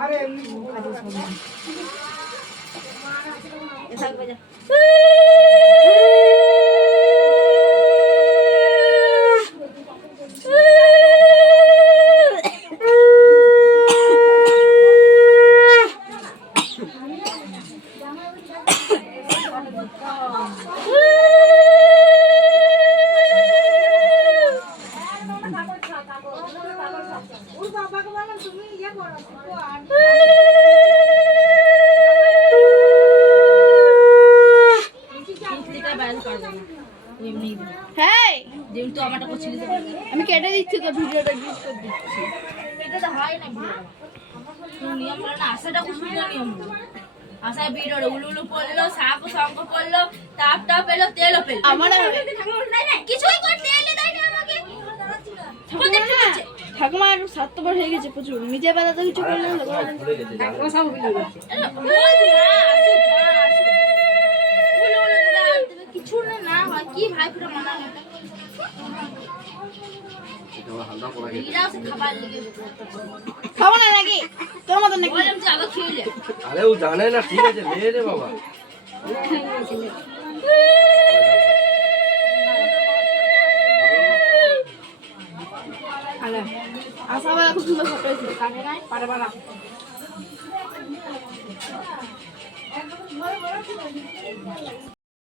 আরে এমনি কাজে সব এসব বাজা ওর বাবাকে বললাম তুমি ইয়ে করো আর হ্যাঁ যেহেতু আমারটা করছিলি আমি কেটে দিচ্ছি তো ভিডিওটা ডিলিট করে দিচ্ছি এটা তো হয় না ভিডিও নিয়ম বলে না আশাটা খুব সুন্দর নিয়ম আশা ভিডিওটা উলু উলু পড়লো শাক শঙ্খ পড়লো তাপ টাপ এলো তেলও পেলো আমার কিছুই করতে এলে তাই না আমাকে ঠাকুমা আর স্বার্থপর হয়ে গেছে প্রচুর নিজের বেলা তো কিছু করলে সব ভুলে গেছে কিছু না হয় কি ভাই পুরো মানা খাবো না নাকি তোর মতন নাকি বললাম যে আগে খেয়ে লে আরে ও জানে না ঠিক আছে লে রে বাবা আলে আসাবেলা খুব সুন্দর ফটো হয়েছে কানে নাই পারে পারা